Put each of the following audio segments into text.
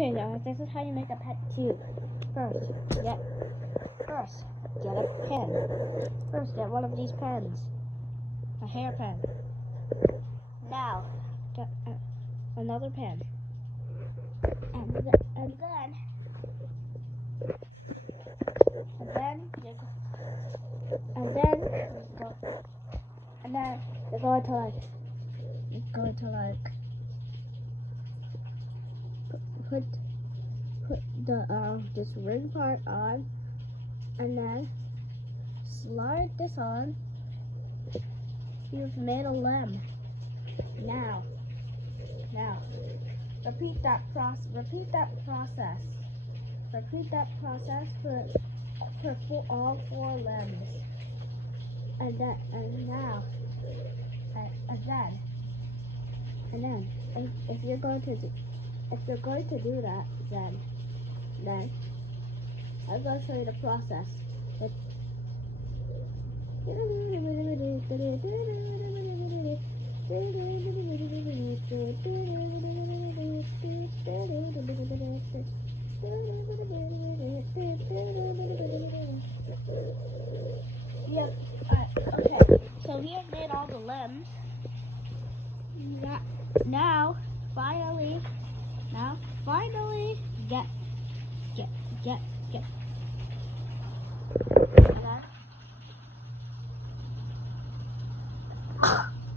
Okay guys, this is how you make a pet cube. First, get a pen. First, get one of these pens. A hair pen. Now, get another pen. And then you're going to like put the this ring part on, and then slide this on. You've made a limb. Now repeat that process. Repeat that process for all 4 limbs. And then if you're going to do that, then I'm going to show you the process. Yep. Okay. So we have made all the limbs. Now, finally, get.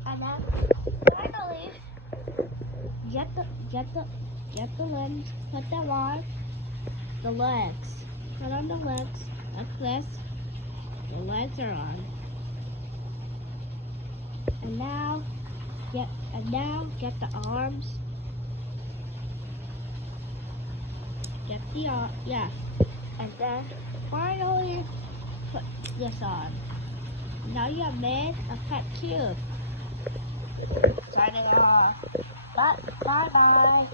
And then finally, get the limbs. Put them on the legs. Put on the legs like this. The legs are on. And now get the arms. Get the arm, yeah. And then finally put this on. Now you have made a pet cube. Signing off. Bye bye.